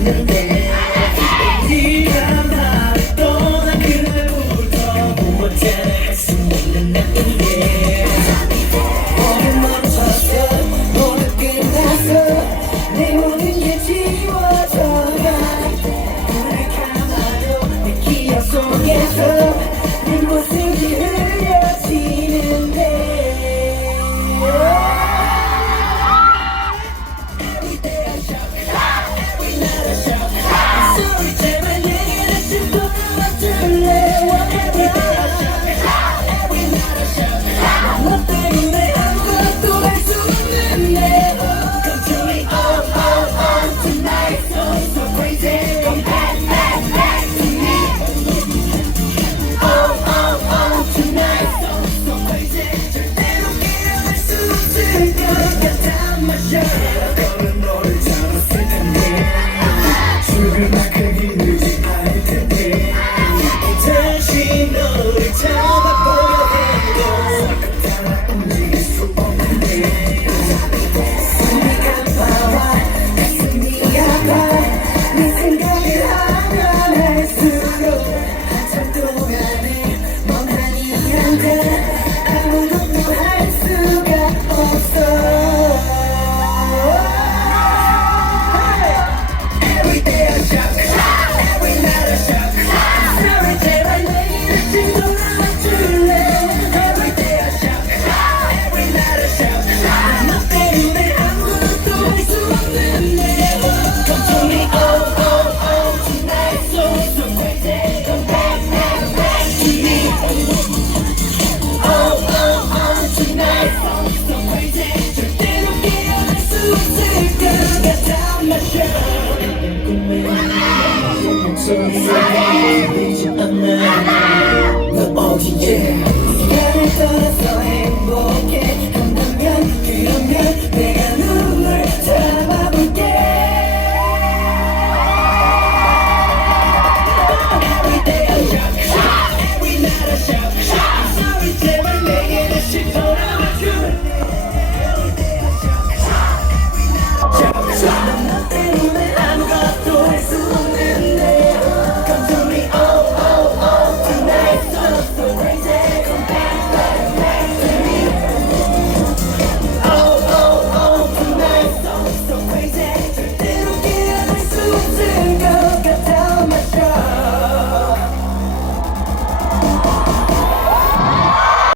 있는데 네가 나를 떠난 그날부터 못해 할수 없는 내 꿈에 오늘 멈췄어 오늘 끝났어 내 모든 게 지워져가 눈을 감아도 내 기억 속에서 그만큼 힘들지 않을 텐데 Jesus.